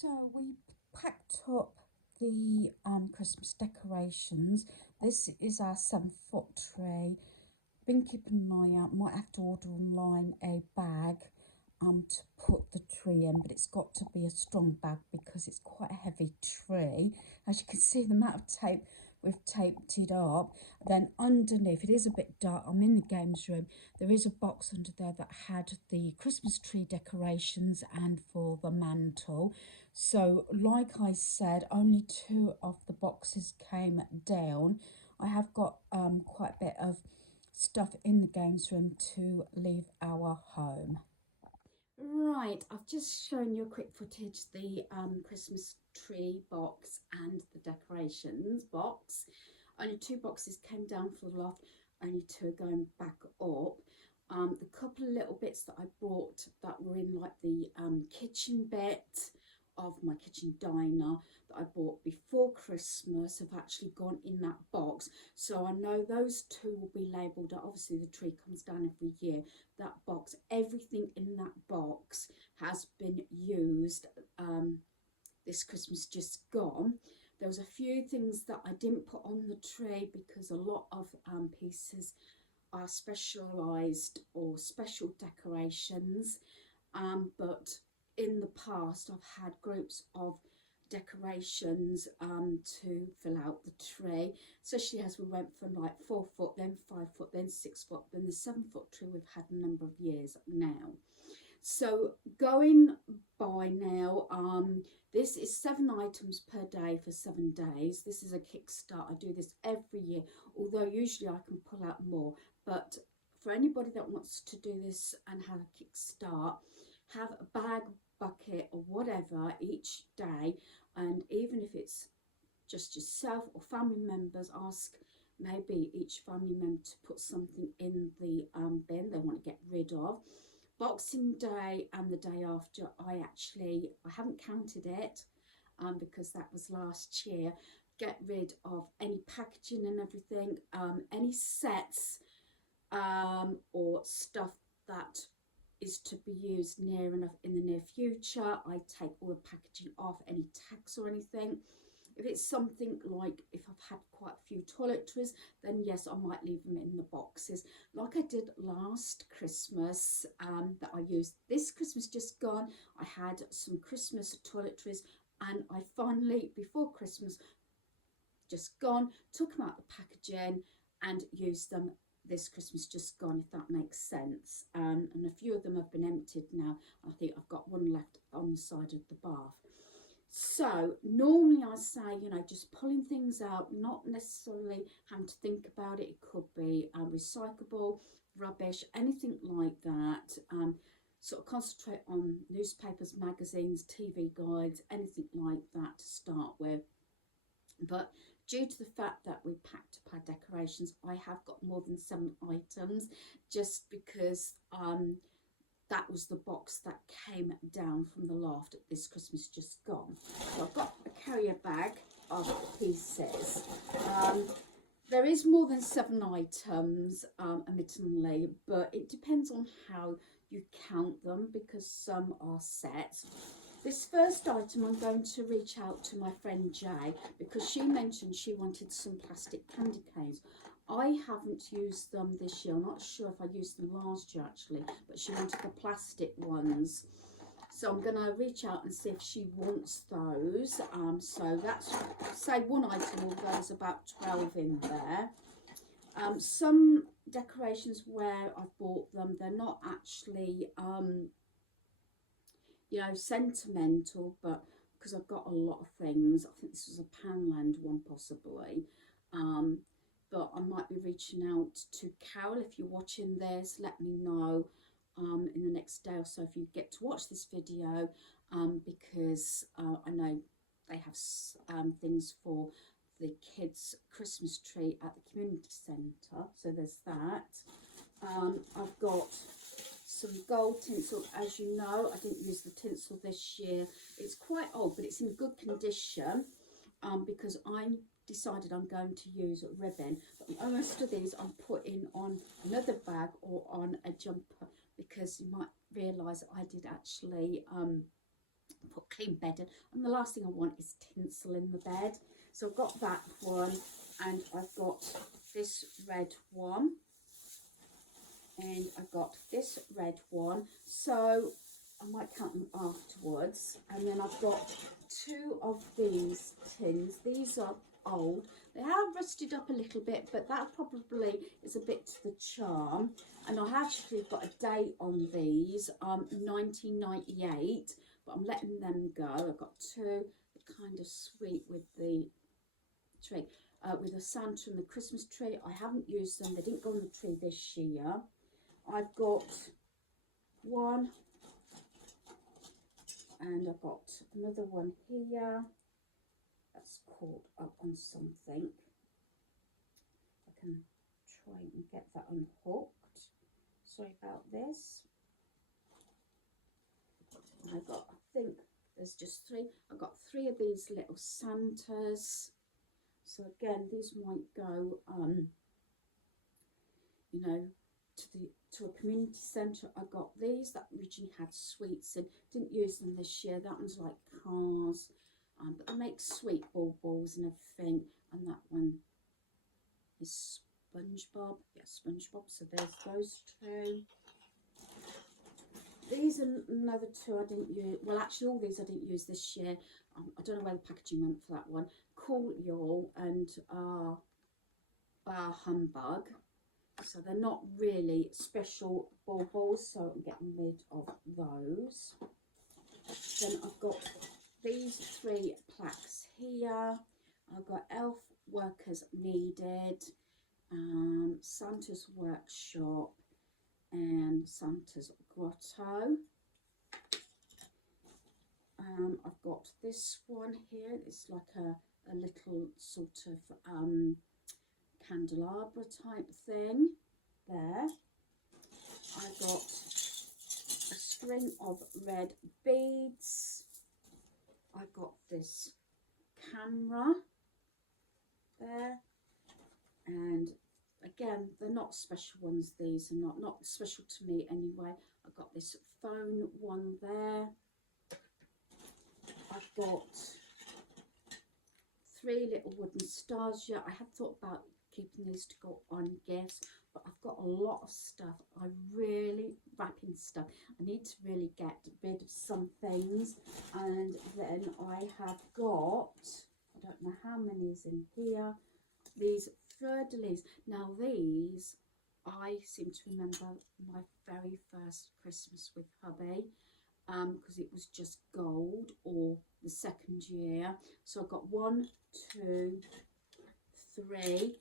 So we packed up the Christmas decorations. This is our 7 foot tree. Been keeping an eye out, might have to order online a bag to put the tree in, but it's got to be a strong bag because it's quite a heavy tree. As you can see, the amount of tape we've taped it up. Then underneath, it is a bit dark, I'm in the games room, there is a box under there that had the Christmas tree decorations and for the mantle. So like I said, only 2 of the boxes came down. I have got quite a bit of stuff in the games room to leave our home. Right, I've just shown you a quick footage, the Christmas tree box and the decorations box. Only 2 boxes came down for the loft, only 2 are going back up. The couple of little bits that I bought that were in like the kitchen bit of my kitchen diner that I bought before Christmas have actually gone in that box. So I know those 2 will be labelled. Obviously the tree comes down every year. That box, everything in that box has been used this Christmas just gone. There was a few things that I didn't put on the tree because a lot of pieces are specialised or special decorations, but in the past I've had groups of decorations to fill out the tree, especially as we went from like 4 foot, then 5 foot, then 6 foot, then the 7 foot tree we've had a number of years now. So going by now, this is 7 items per day for 7 days. This is a kickstart. I do this every year, although usually I can pull out more. But for anybody that wants to do this and have a kickstart, have a bag, bucket or whatever each day. And even if it's just yourself or family members, ask maybe each family member to put something in the bin they want to get rid of. Boxing Day and the day after, I haven't counted it because that was last year. Get rid of any packaging and everything, any sets or stuff that is to be used near enough in the near future. I take all the packaging off, any tags or anything. If it's something like, if I've had quite a few toiletries, then yes, I might leave them in the boxes. Like I did last Christmas, that I used this Christmas just gone. I had some Christmas toiletries and I finally, before Christmas just gone, took them out of the packaging and used them this Christmas just gone, if that makes sense. And a few of them have been emptied now. I think I've got one left on the side of the bath. So normally I say, you know, just pulling things out, not necessarily having to think about it. It could be recyclable, rubbish, anything like that. Sort of concentrate on newspapers, magazines, TV guides, anything like that to start with. But due to the fact that we packed up our decorations, I have got more than 7 items just because that was the box that came down from the loft at this Christmas just gone. So I've got a carrier bag of pieces. There is more than 7 items, admittedly, but it depends on how you count them because some are sets. This first item, I'm going to reach out to my friend Jay because she mentioned she wanted some plastic candy canes. I haven't used them this year. I'm not sure if I used them last year actually, but she wanted the plastic ones. So I'm going to reach out and see if she wants those. So that's, say, one item, although there's about 12 in there. Some decorations where I've bought them, they're not actually, you know, sentimental, but because I've got a lot of things. I think this was a Poundland one possibly. But I might be reaching out to Carol. If you're watching this, let me know in the next day or so if you get to watch this video, because I know they have things for the kids' Christmas tree at the community centre. So there's that. I've got some gold tinsel. As you know, I didn't use the tinsel this year. It's quite old, but it's in good condition because I decided I'm going to use ribbon. But most of these I'm putting on another bag or on a jumper because you might realise I did actually put clean bedding, and the last thing I want is tinsel in the bed. So I've got that one, and I've got this red one, and I've got this red one, so I might count them afterwards. And then I've got two of these tins. These are old, they have rusted up a little bit, but that probably is a bit to the charm. And I actually got a date on these, 1998, but I'm letting them go. I've got two, kind of sweet with the tree, with the Santa and the Christmas tree. I haven't used them, they didn't go on the tree this year. I've got one, and I've got another one here that's caught up on something. I can try and get that unhooked. Sorry about this. I've got, I think there's just three. I've got three of these little Santas. So again, these might go, you know, to a community centre. I got these that originally had sweets in. Didn't use them this year. That one's like cars, but they make sweet baubles and everything. And that one is SpongeBob. Yeah, SpongeBob. So there's those two. These are another two I didn't use. Well, actually, all these I didn't use this year. I don't know where the packaging went for that one. Cool Y'all and Bar Humbug. So they're not really special baubles, so I'm getting rid of those. Then I've got these three plaques here. I've got Elf Workers Needed, Santa's Workshop, and Santa's Grotto. I've got this one here. It's like a little sort of candelabra type thing there. I got a string of red beads. I got this camera there, and again, they're not special ones. These are not special to me anyway. I got this phone one there. I've got three little wooden stars. Yeah, I had thought about keeping these to go on gifts, but I've got a lot of stuff. I really wrapping stuff. I need to really get rid of some things. And then I have got, I don't know how many is in here, these fleur-de-lis. Now these, I seem to remember my very first Christmas with hubby, because it was just gold, or the second year. So I've got 1, 2, 3,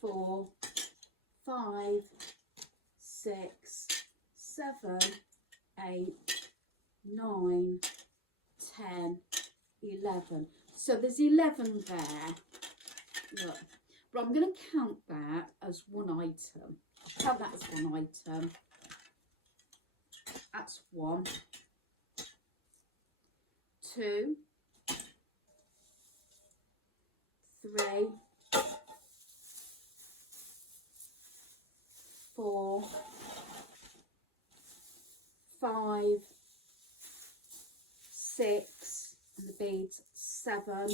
4, 5, 6, 7, 8, 9, 10, 11. So there's 11 there. Look. But I'm going to count that as one item. I'll count that as one item. That's 1, 2, 3, 4, 5, 6, and the beads 7.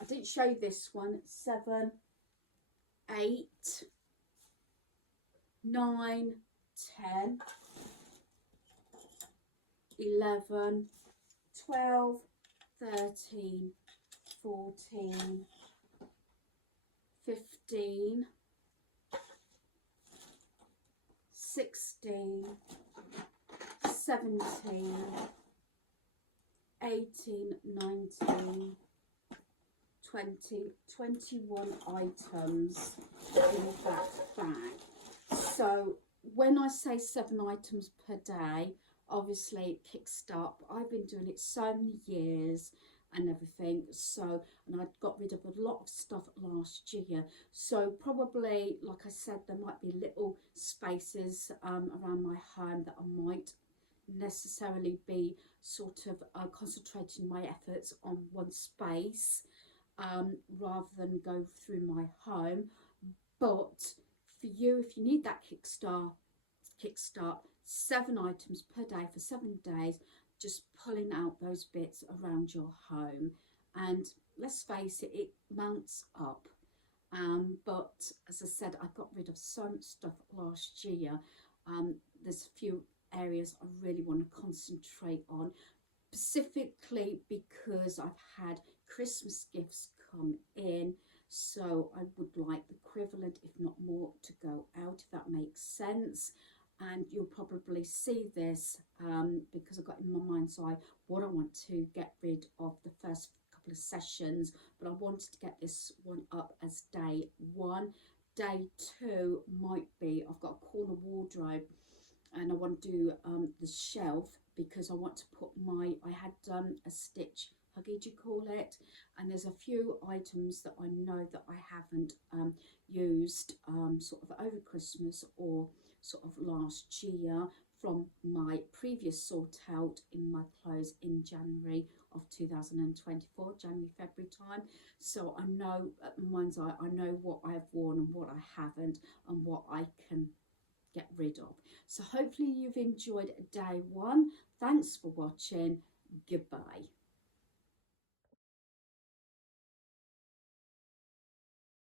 I didn't show you this one. 7, 8, 9, 10, 11, 12, 13, 14, 15, 16, 17, 18, 19, 20, 21 items in that bag. So when I say 7 items per day, obviously it kicks up. I've been doing it so many years and everything, so, and I got rid of a lot of stuff last year, so probably, like I said, there might be little spaces around my home that I might necessarily be sort of concentrating my efforts on one space rather than go through my home. But for you, if you need that kickstart, 7 items per day for 7 days, just pulling out those bits around your home. And let's face it, it mounts up. But as I said, I got rid of so much stuff last year. There's a few areas I really want to concentrate on, specifically because I've had Christmas gifts come in, so I would like the equivalent, if not more, to go out, if that makes sense. And you'll probably see this because I've got in my mind's eye what I want to get rid of the first couple of sessions, but I wanted to get this one up as day 1. Day 2 might be, I've got a corner wardrobe and I want to do the shelf, because I want to put I had a stitch huggy, do you call it, and there's a few items that I know that I haven't used sort of over Christmas or sort of last year from my previous sort out in my clothes in January of 2024, January, February time. So I know at my mind's eye, I know what I have worn and what I haven't, and what I can get rid of. So hopefully you've enjoyed day 1. Thanks for watching. Goodbye.